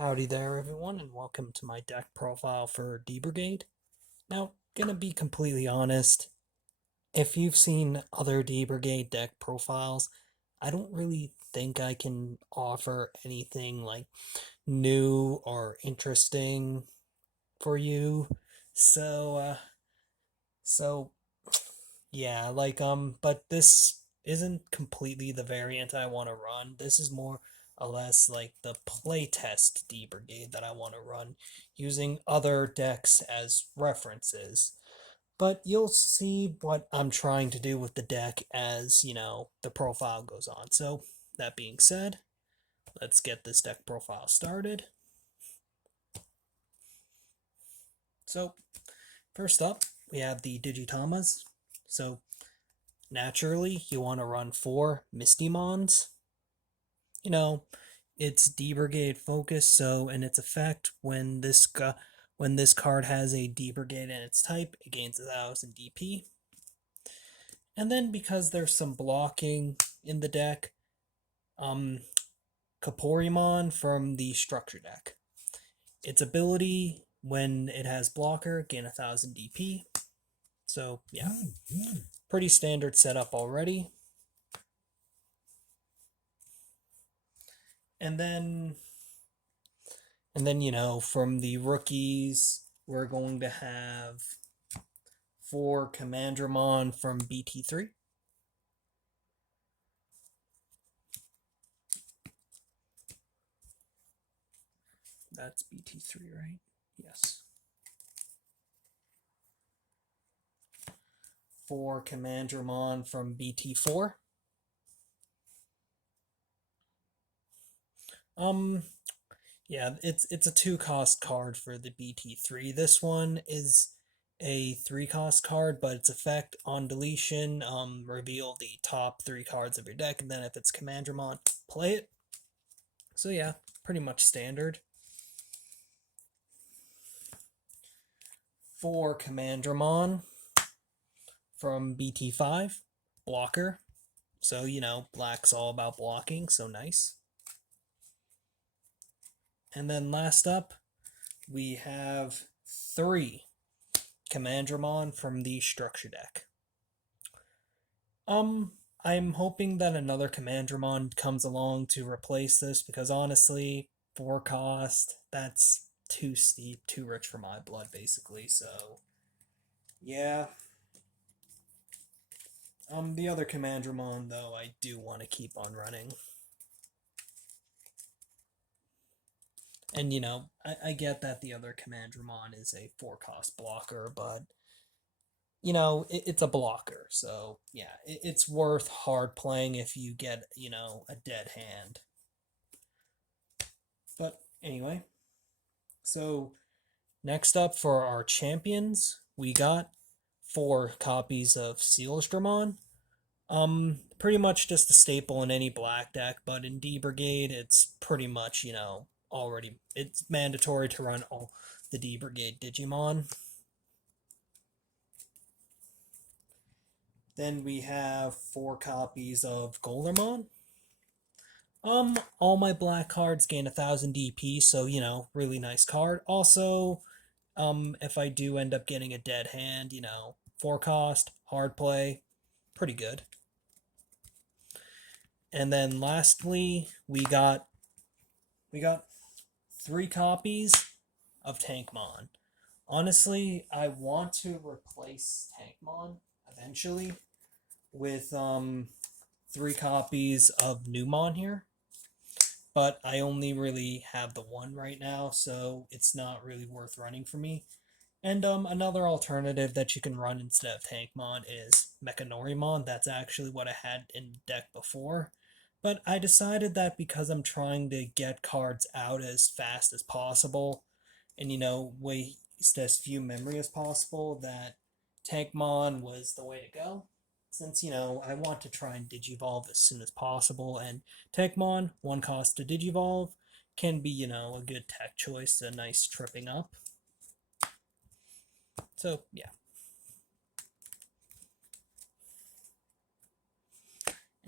Howdy there, everyone, and welcome to my deck profile for D-Brigade. Now, gonna be completely honest, if you've seen other D-Brigade deck profiles, I don't really think I can offer anything like new or interesting for you. So, uh, so yeah, but this isn't completely the variant I want to run. This is more or less like the playtest D Brigade that I want to run, using other decks as references. But you'll see what I'm trying to do with the deck as, the profile goes on. So, that being said, let's get this deck profile started. So, first up, we have the Digitamas. So, naturally, you want to run 4 Mistymons. You know, it's D-Brigade focus, so in its effect, when this card has a D-Brigade in its type, it gains 1000 DP. And then because there's some blocking in the deck, Kaporimon from the structure deck. Its ability, when it has blocker, gain 1000 DP. So, yeah, pretty standard setup already. And then, from the rookies, we're going to have 4 Commandramon from BT3. That's BT3, right? Yes. 4 Commandramon from BT4. Yeah, it's a 2-cost card for the BT3. This one is a 3-cost card, but its effect on deletion, reveal the top 3 cards of your deck, and then if it's Commandramon, play it. So yeah, pretty much standard. 4 Commandramon from BT5, blocker. So, black's all about blocking, so nice. And then last up, we have 3 Commandramon from the structure deck. I'm hoping that another Commandramon comes along to replace this, because honestly, 4 cost, that's too steep, too rich for my blood, basically, so yeah. The other Commandramon, though, I do want to keep on running. And, I get that the other Commandramon is a 4-cost blocker, but, it's a blocker. So, yeah, it's worth hard playing if you get, a dead hand. But, anyway, so next up for our champions, we got 4 copies of Sealstramon. Pretty much just a staple in any black deck, but in D Brigade, it's pretty much, already, it's mandatory to run all the D Brigade Digimon. Then we have 4 copies of Goldermon. All my black cards gain 1000 DP, so, really nice card. Also, if I do end up getting a dead hand, 4 cost, hard play, pretty good. And then lastly, we got 3 copies of Tankmon. Honestly, I want to replace Tankmon eventually with 3 copies of Newmon here, but I only really have the one right now, so it's not really worth running for me. And another alternative that you can run instead of Tankmon is Mechanorimon. That's actually what I had in deck before. But I decided that because I'm trying to get cards out as fast as possible and, waste as few memory as possible, that Tankmon was the way to go. Since, I want to try and Digivolve as soon as possible, and Tankmon, 1 cost to Digivolve, can be, a good tech choice, a nice tripping up. So, yeah.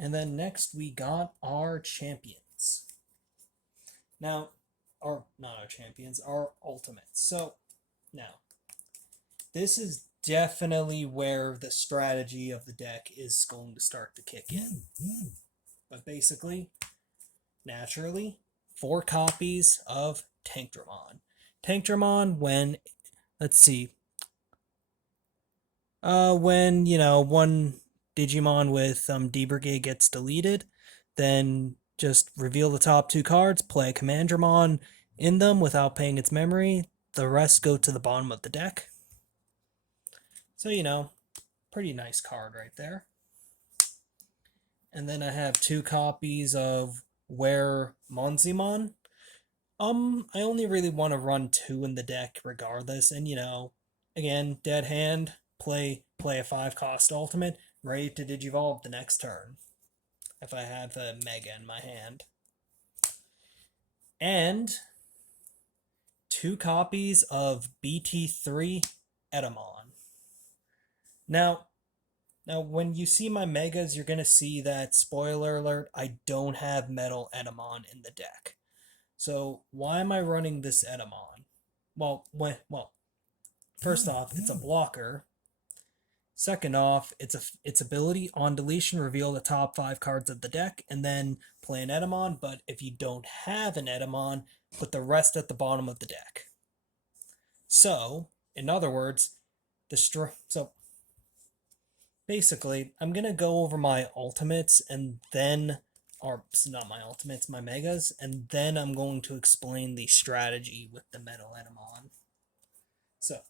And then next we got our champions. Now, Our not our champions, our ultimates. So now this is definitely where the strategy of the deck is going to start to kick in. But basically, naturally, 4 copies of Tankdramon. Tankdramon, when, let's see, when, one Digimon with D-Brigade gets deleted, then just reveal the top 2 cards, play a Commandramon in them without paying its memory. The rest go to the bottom of the deck. So, pretty nice card right there. And then I have 2 copies of Where Monzimon. I only really want to run 2 in the deck regardless, and again, dead hand, play a 5-cost ultimate, ready to digivolve the next turn. If I have a Mega in my hand. And 2 copies of BT3 Etamon. Now, when you see my Megas, you're going to see that, spoiler alert, I don't have Metal Etamon in the deck. So, why am I running this Etamon? Well, first off, it's a blocker. Second off, its ability on deletion, reveal the top 5 cards of the deck, and then play an Etamon. But if you don't have an Etamon, put the rest at the bottom of the deck. So, in other words, so basically, I'm gonna go over my ultimates and then, or not my ultimates, my Megas, and then I'm going to explain the strategy with the Metal Etamon. So,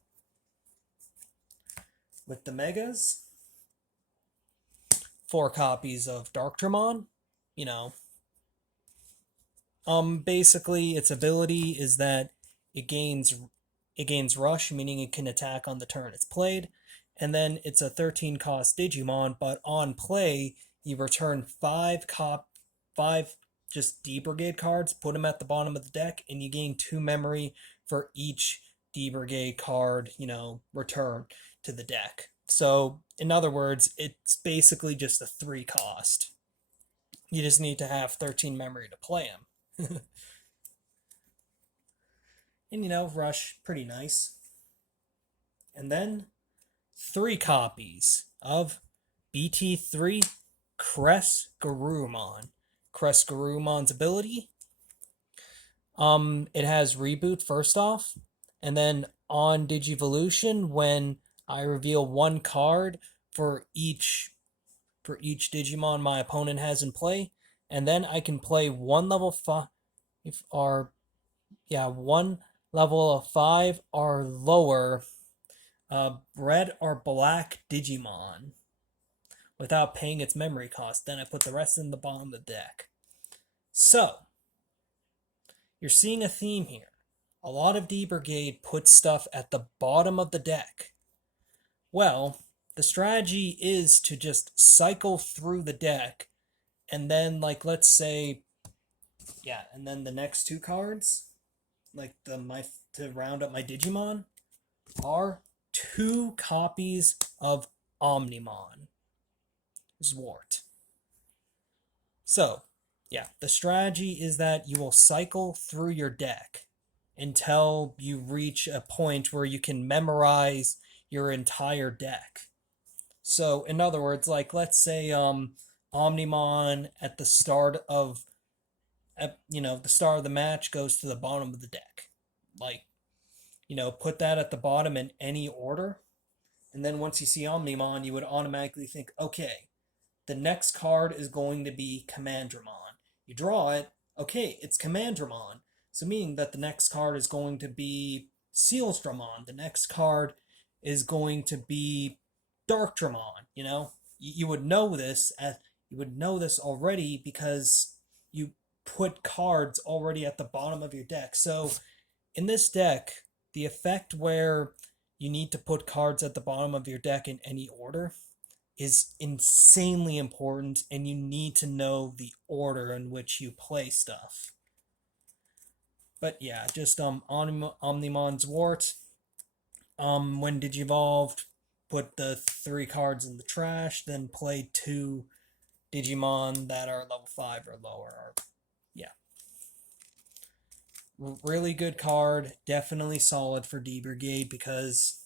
with the Megas, 4 copies of Darktramon. Basically its ability is that it gains rush, meaning it can attack on the turn it's played, and then it's a 13-cost Digimon, but on play you return 5 just D-Brigade cards, put them at the bottom of the deck, and you gain 2 memory for each D-Brigade card, return to the deck. So, in other words, it's basically just a 3-cost. You just need to have 13 memory to play them. And, rush, pretty nice. And then 3 copies of BT3 Garurumon. Garurumon's ability. It has reboot first off, and then on Digivolution, when I reveal 1 card for each Digimon my opponent has in play, and then I can play 1 level 5 1 level of 5 or lower red or black Digimon without paying its memory cost. Then I put the rest in the bottom of the deck. So, you're seeing a theme here. A lot of D-Brigade puts stuff at the bottom of the deck. Well, the strategy is to just cycle through the deck, and then, let's say, and then the next 2 cards, to round up my Digimon, are 2 copies of Omnimon Zwart. So, the strategy is that you will cycle through your deck until you reach a point where you can memorize your entire deck. So, in other words, let's say Omnimon at the start of the start of the match goes to the bottom of the deck. Put that at the bottom in any order. And then once you see Omnimon, you would automatically think, okay, the next card is going to be Commandramon. You draw it, okay, it's Commandramon. So meaning that the next card is going to be Sealstramon. The next card is going to be Darktramon. You would know this already because you put cards already at the bottom of your deck. So in this deck, the effect where you need to put cards at the bottom of your deck in any order is insanely important, and you need to know the order in which you play stuff. But just Omnimon's Wart. When Digivolved, put the 3 cards in the trash, then play 2 Digimon that are level 5 or lower. Really good card, definitely solid for D-Brigade because,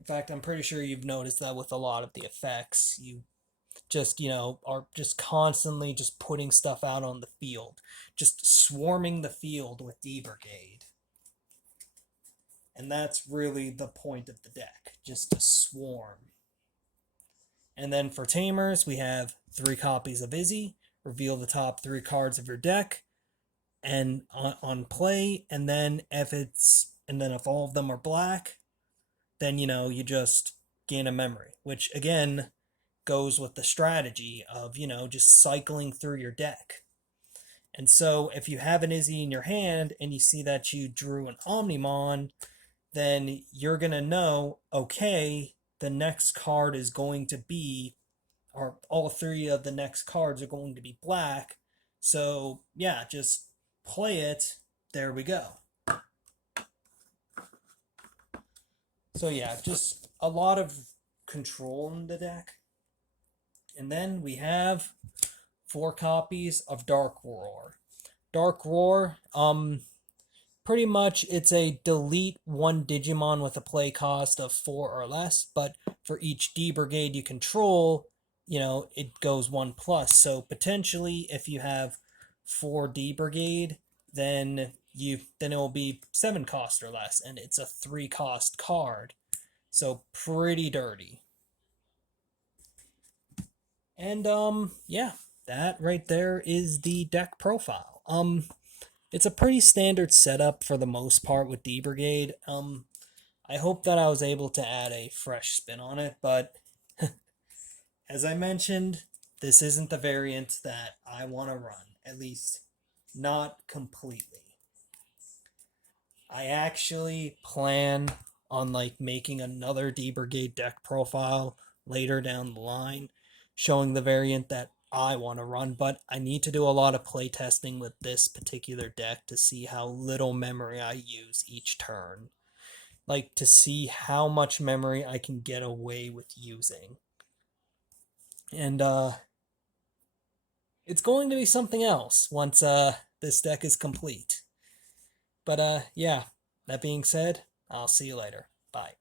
in fact, I'm pretty sure you've noticed that with a lot of the effects, you just, are just constantly just putting stuff out on the field, just swarming the field with D-Brigade. And that's really the point of the deck, just to swarm. And then for Tamers, we have 3 copies of Izzy, reveal the top 3 cards of your deck, and on play, and then if all of them are black, then you just gain a memory, which again goes with the strategy of just cycling through your deck. And so if you have an Izzy in your hand and you see that you drew an Omnimon, then you're going to know, okay, the next card is going to be, or all 3 of the next cards are going to be black. So yeah, just play it. There we go. So yeah, just a lot of control in the deck. And then we have 4 copies of Dark Roar. Dark Roar, pretty much it's a delete 1 Digimon with a play cost of 4 or less, but for each D-Brigade you control, it goes 1+. So potentially if you have 4 D-Brigade, then it will be 7 cost or less, and it's a 3 cost card. So pretty dirty. And yeah, that right there is the deck profile. It's a pretty standard setup for the most part with D-Brigade. I hope that I was able to add a fresh spin on it, but as I mentioned, this isn't the variant that I want to run, at least not completely. I actually plan on making another D-Brigade deck profile later down the line, showing the variant that I want to run, but I need to do a lot of playtesting with this particular deck to see how little memory I use each turn. To see how much memory I can get away with using. And it's going to be something else once this deck is complete. But yeah, that being said, I'll see you later. Bye.